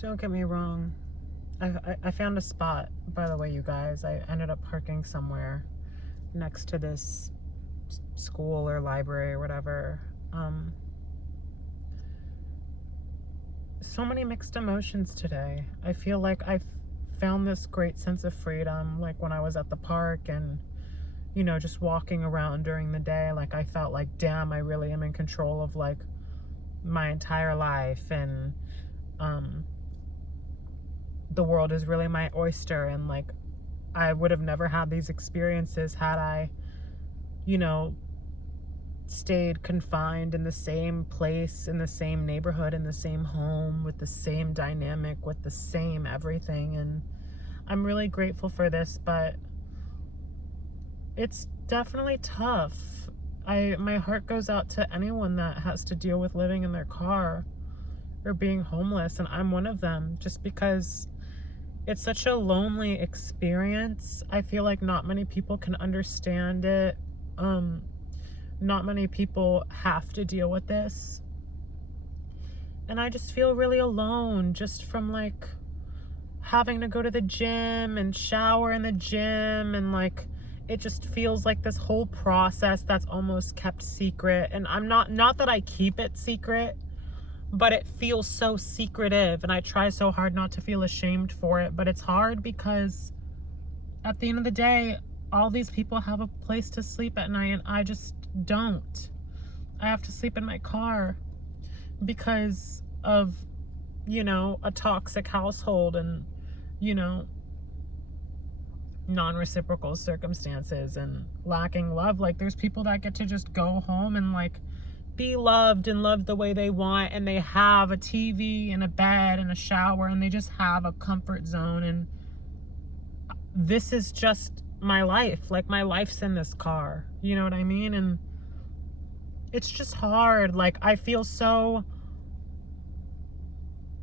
Don't get me wrong. I found a spot, by the way, you guys. I ended up parking somewhere next to this school or library or whatever. So many mixed emotions today. I feel like I found this great sense of freedom, like when I was at the park and, just walking around during the day. Like, I felt like, damn, I really am in control of, like, my entire life. And, the world is really my oyster, and like I would have never had these experiences had I stayed confined in the same place, in the same neighborhood, in the same home, with the same dynamic, with the same everything. And I'm really grateful for this, but it's definitely tough. My heart goes out to anyone that has to deal with living in their car or being homeless, and I'm one of them, just because it's such a lonely experience. I feel like not many people can understand it. Not many people have to deal with this. And I just feel really alone, just from like having to go to the gym and shower in the gym, and like it just feels like this whole process that's almost kept secret. And I'm not that I keep it secret, but it feels so secretive, and I try so hard not to feel ashamed for it. But it's hard because at the end of the day, all these people have a place to sleep at night, and I just don't. I have to sleep in my car because of, a toxic household and, non-reciprocal circumstances and lacking love. Like, there's people that get to just go home and like be loved and loved the way they want, and they have a TV and a bed and a shower, and they just have a comfort zone. And this is just my life. Like, my life's in this car, you know what I mean? And it's just hard. Like, I feel so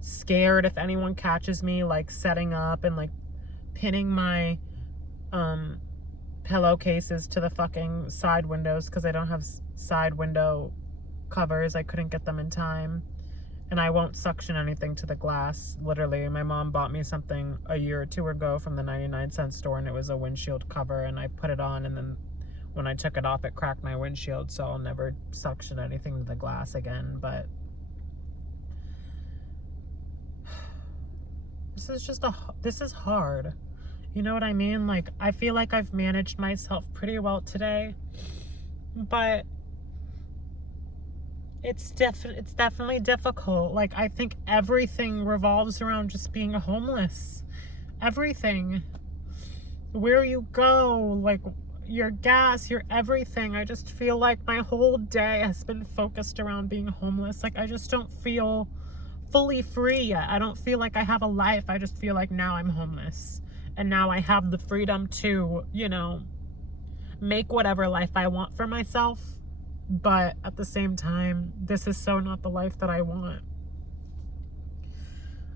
scared if anyone catches me like setting up and like pinning my pillowcases to the fucking side windows, because I don't have side window covers. I couldn't get them in time, and I won't suction anything to the glass. Literally, my mom bought me something a year or two ago from the 99-cent store, and it was a windshield cover, and I put it on, and then when I took it off, it cracked my windshield, so I'll never suction anything to the glass again. But this is hard. You know what I mean? Like, I feel like I've managed myself pretty well today, but it's definitely difficult. Like, I think everything revolves around just being homeless. Everything. Where you go, like your gas, your everything. I just feel like my whole day has been focused around being homeless. Like, I just don't feel fully free yet. I don't feel like I have a life. I just feel like now I'm homeless. And now I have the freedom to, make whatever life I want for myself. But at the same time, this is so not the life that I want.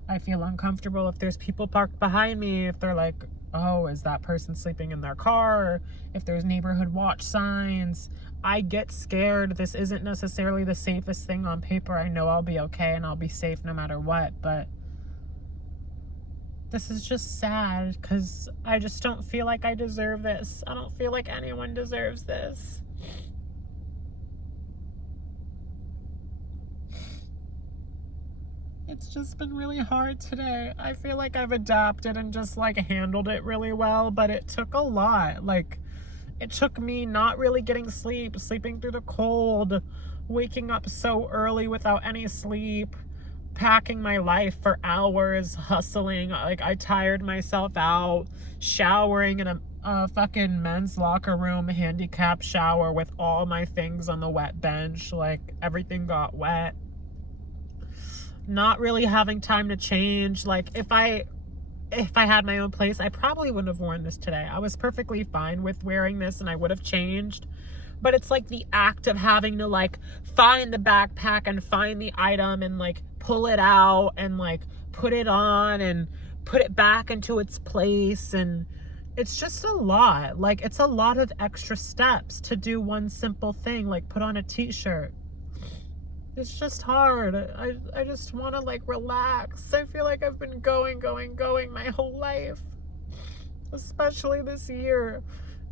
I feel uncomfortable if there's people parked behind me, if they're like, oh, is that person sleeping in their car? Or if there's neighborhood watch signs. I get scared. This isn't necessarily the safest thing on paper. I know I'll be okay and I'll be safe no matter what, but this is just sad because I just don't feel like I deserve this. I don't feel like anyone deserves this. It's just been really hard today. I feel like I've adapted and just like handled it really well, but it took a lot. Like, it took me not really getting sleep, sleeping through the cold, waking up so early without any sleep, packing my life for hours, hustling. Like, I tired myself out, showering in a fucking men's locker room, handicap shower with all my things on the wet bench. Like, everything got wet. Not really having time to change. Like, if I had my own place, I probably wouldn't have worn this today. I was perfectly fine with wearing this and I would have changed. But it's like the act of having to like find the backpack and find the item and like pull it out and like put it on and put it back into its place. And it's just a lot. Like, it's a lot of extra steps to do one simple thing, like put on a t-shirt. It's just hard. I just want to like relax. I feel like I've been going my whole life, especially this year,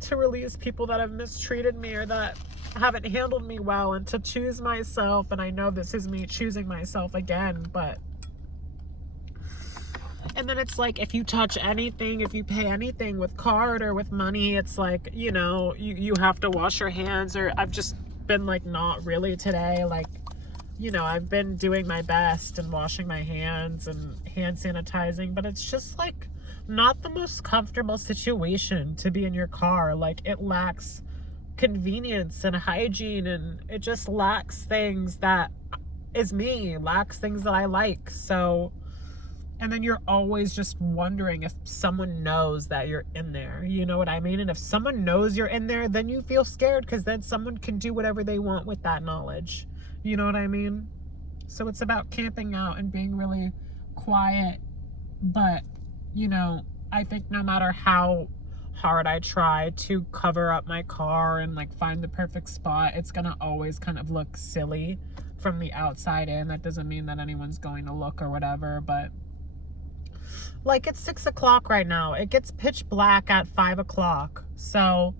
to release people that have mistreated me or that haven't handled me well, and to choose myself. And I know this is me choosing myself again, but and then it's like, if you touch anything, if you pay anything with card or with money, it's like, you have to wash your hands. Or I've just been like, not really today. Like, I've been doing my best and washing my hands and hand sanitizing, but it's just like not the most comfortable situation to be in your car. Like, it lacks convenience and hygiene, and it just lacks things that lacks things that I like. So, and then you're always just wondering if someone knows that you're in there. You know what I mean? And if someone knows you're in there, then you feel scared, because then someone can do whatever they want with that knowledge. You know what I mean? So it's about camping out and being really quiet. But, I think no matter how hard I try to cover up my car and like find the perfect spot, it's gonna always kind of look silly from the outside in. That doesn't mean that anyone's going to look or whatever, but like, it's 6 o'clock right now. It gets pitch black at 5 o'clock. So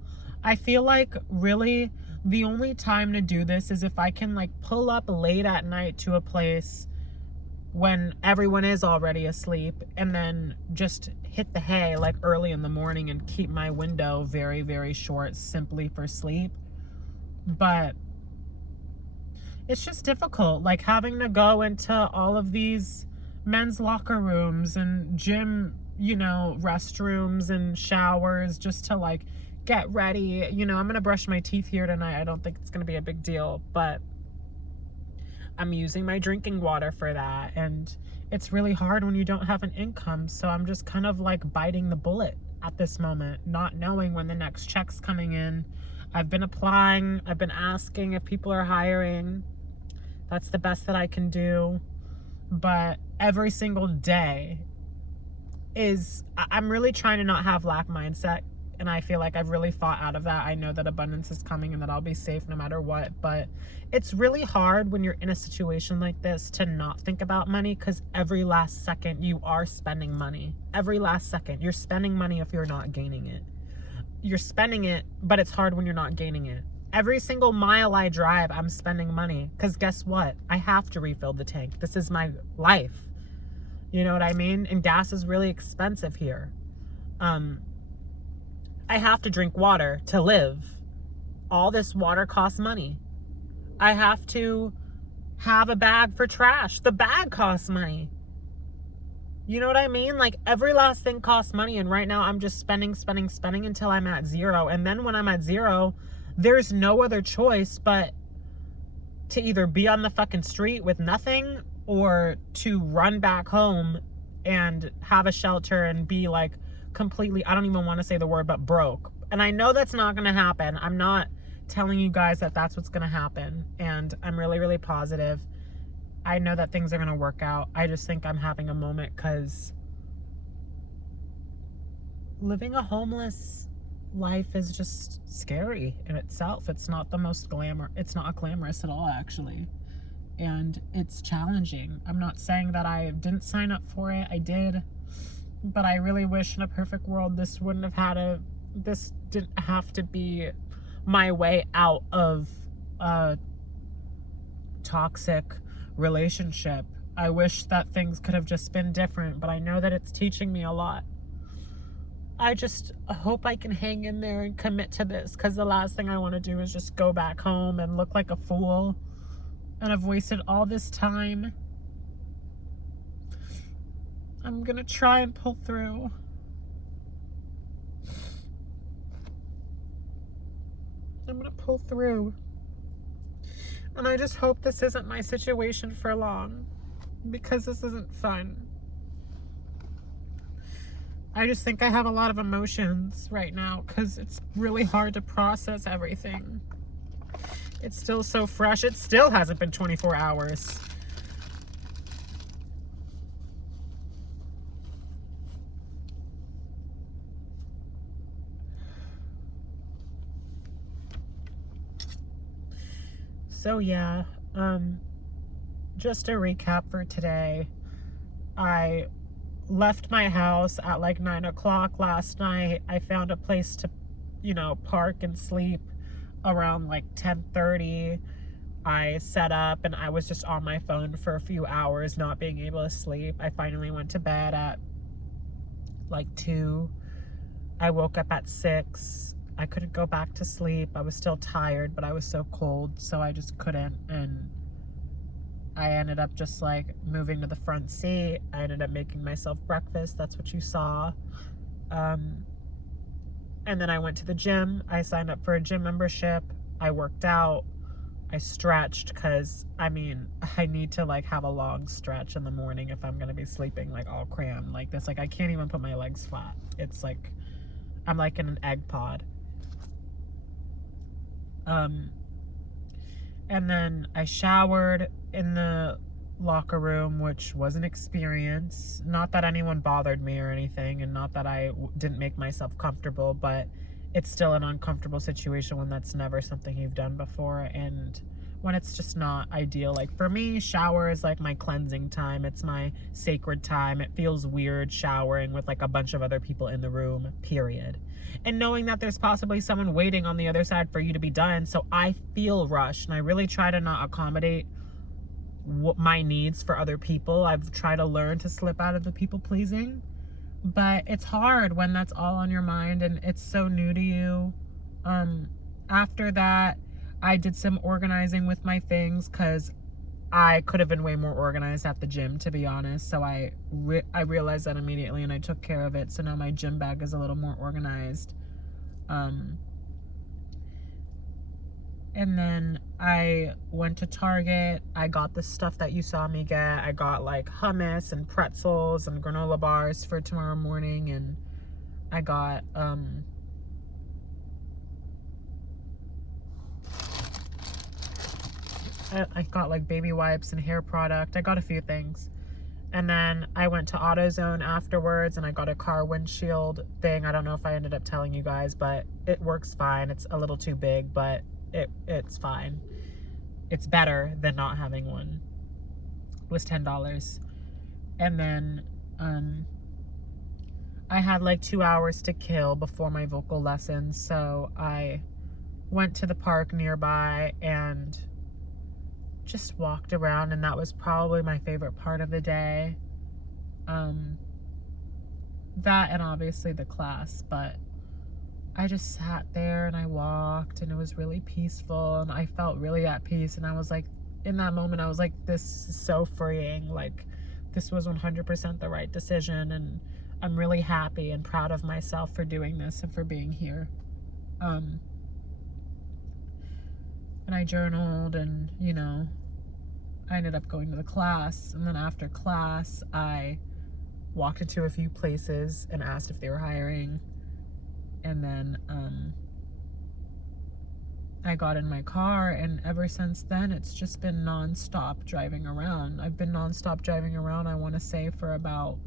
I feel like really the only time to do this is if I can like pull up late at night to a place when everyone is already asleep, and then just hit the hay like early in the morning and keep my window very, very short simply for sleep. But it's just difficult, like having to go into all of these men's locker rooms and gym, restrooms and showers just to like get ready. I'm gonna brush my teeth here tonight. I don't think it's gonna be a big deal, but I'm using my drinking water for that. And it's really hard when you don't have an income. So I'm just kind of like biting the bullet at this moment, not knowing when the next check's coming in. I've been applying, I've been asking if people are hiring. That's the best that I can do. But every single day I'm really trying to not have lack mindset. And I feel like I've really fought out of that. I know that abundance is coming and that I'll be safe no matter what. But it's really hard when you're in a situation like this to not think about money, because every last second you are spending money. Every last second. You're spending money if you're not gaining it. You're spending it, but it's hard when you're not gaining it. Every single mile I drive, I'm spending money, because guess what? I have to refill the tank. This is my life. You know what I mean? And gas is really expensive here. I have to drink water to live. All this water costs money. I have to have a bag for trash. The bag costs money. You know what I mean? Like, every last thing costs money, and right now I'm just spending until I'm at zero. And then when I'm at zero, there's no other choice but to either be on the fucking street with nothing, or to run back home and have a shelter and be like completely, I don't even want to say the word, but broke. And I know that's not going to happen. I'm not telling you guys that that's what's going to happen. And I'm really, really positive. I know that things are going to work out. I just think I'm having a moment, because living a homeless life is just scary in itself. It's not the most it's not glamorous at all, actually. And it's challenging. I'm not saying that I didn't sign up for it. I did. But I really wish in a perfect world this didn't have to be my way out of a toxic relationship. I wish that things could have just been different, but I know that it's teaching me a lot. I just hope I can hang in there and commit to this, because the last thing I want to do is just go back home and look like a fool. And I've wasted all this time. I'm gonna try and pull through. I'm gonna pull through. And I just hope this isn't my situation for long, because this isn't fun. I just think I have a lot of emotions right now, because it's really hard to process everything. It's still so fresh. It still hasn't been 24 hours. So yeah, just a recap for today. I left my house at like 9 o'clock last night. I found a place to, park and sleep around like 10:30. I set up and I was just on my phone for a few hours, not being able to sleep. I finally went to bed at like 2. I woke up at 6. I couldn't go back to sleep. I was still tired, but I was so cold, so I just couldn't. And I ended up just like moving to the front seat. I ended up making myself breakfast. That's what you saw. And then I went to the gym. I signed up for a gym membership. I worked out. I stretched because, I need to like have a long stretch in the morning if I'm going to be sleeping like all crammed like this. Like I can't even put my legs flat. It's like, I'm like in an egg pod. And then I showered in the locker room, which was an experience. Not that anyone bothered me or anything, and not that I didn't make myself comfortable, but it's still an uncomfortable situation when that's never something you've done before, and when it's just not ideal. Like for me, shower is like my cleansing time. It's my sacred time. It feels weird showering with like a bunch of other people in the room, period. And knowing that there's possibly someone waiting on the other side for you to be done. So I feel rushed, and I really try to not accommodate my needs for other people. I've tried to learn to slip out of the people pleasing, but it's hard when that's all on your mind and it's so new to you. After that, I did some organizing with my things because I could have been way more organized at the gym, to be honest. So I realized that immediately and I took care of it. So now my gym bag is a little more organized. And then I went to Target. I got the stuff that you saw me get. I got like hummus and pretzels and granola bars for tomorrow morning. And I got, I got like baby wipes and hair product. I got a few things. And then I went to AutoZone afterwards and I got a car windshield thing. I don't know if I ended up telling you guys, but it works fine. It's a little too big, but it's fine. It's better than not having one. It was $10. And then I had like 2 hours to kill before my vocal lessons, so I went to the park nearby and just walked around, and that was probably my favorite part of the day. That and obviously the class, but I just sat there and I walked and it was really peaceful and I felt really at peace, and I was like, in that moment I was like, this is so freeing. Like this was 100% the right decision, and I'm really happy and proud of myself for doing this and for being here. And I journaled and, I ended up going to the class. And then after class, I walked into a few places and asked if they were hiring. And then I got in my car, and ever since then, it's just been nonstop driving around. I've been nonstop driving around, I want to say, for about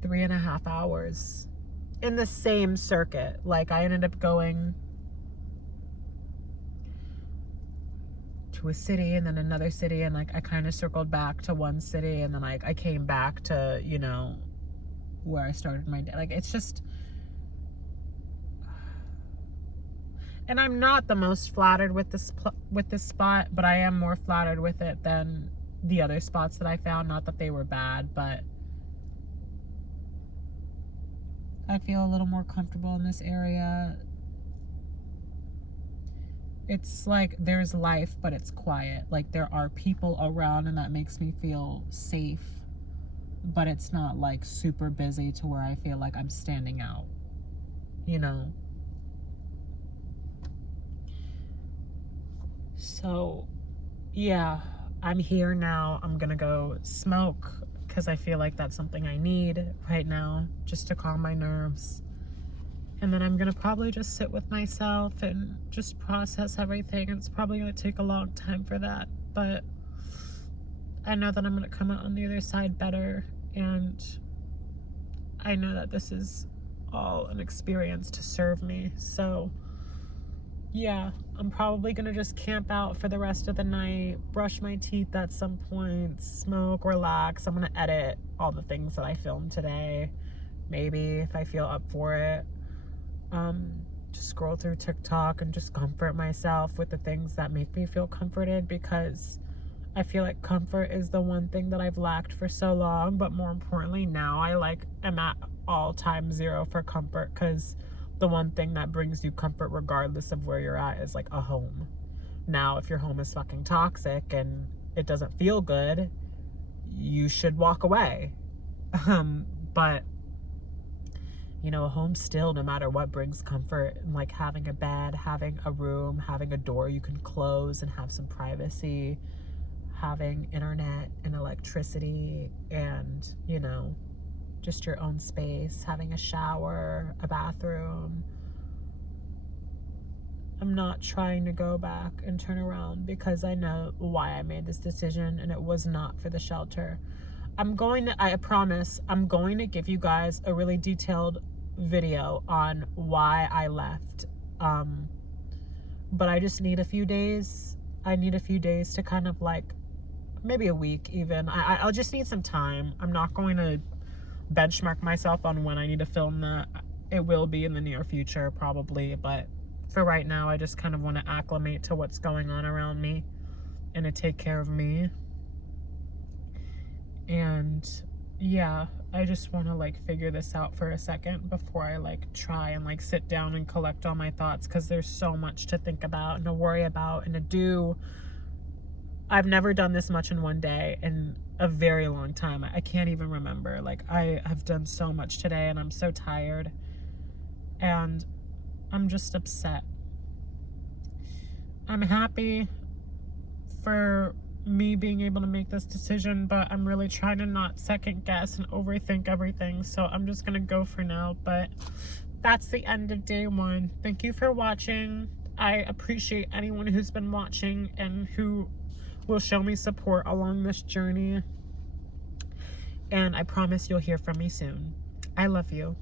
3.5 hours in the same circuit. Like I ended up going to a city and then another city, and like I kind of circled back to one city, and then like I came back to where I started my day. Like it's just, and I'm not the most flattered with this spot, but I am more flattered with it than the other spots that I found. Not that they were bad, but I feel a little more comfortable in this area. It's like there's life, but it's quiet. Like there are people around, and that makes me feel safe, but it's not like super busy to where I feel like I'm standing out, So yeah, I'm here now. I'm gonna go smoke because I feel like that's something I need right now just to calm my nerves. And then I'm gonna probably just sit with myself and just process everything. It's probably gonna take a long time for that, but I know that I'm gonna come out on the other side better, and I know that this is all an experience to serve me. So yeah, I'm probably gonna just camp out for the rest of the night, brush my teeth at some point, smoke, relax. I'm gonna edit all the things that I filmed today, maybe if I feel up for it. Just scroll through TikTok and just comfort myself with the things that make me feel comforted, because I feel like comfort is the one thing that I've lacked for so long. But more importantly, now I like am at all time zero for comfort, because the one thing that brings you comfort regardless of where you're at is like a home. Now, if your home is fucking toxic and it doesn't feel good, you should walk away. But you know, a home still, no matter what, brings comfort. And like having a bed, having a room, having a door you can close and have some privacy, having internet and electricity, and, you know, just your own space, having a shower, a bathroom. I'm not trying to go back and turn around, because I know why I made this decision, and it was not for the shelter. I promise, I'm going to give you guys a really detailed video on why I left. But I just need a few days. I need a few days to kind of like, maybe a week even. I'll just need some time. I'm not going to benchmark myself on when I need to film that. It will be in the near future probably, but for right now, I just kind of want to acclimate to what's going on around me and to take care of me. And yeah, I just want to like figure this out for a second before I like try and like sit down and collect all my thoughts, because there's so much to think about and to worry about and to do. I've never done this much in one day in a very long time. I can't even remember. Like, I have done so much today and I'm so tired, and I'm just upset. I'm happy for me being able to make this decision, but I'm really trying to not second guess and overthink everything. So I'm just gonna go for now. But that's the end of day one. Thank you for watching. I appreciate anyone who's been watching and who will show me support along this journey. And I promise you'll hear from me soon. I love you.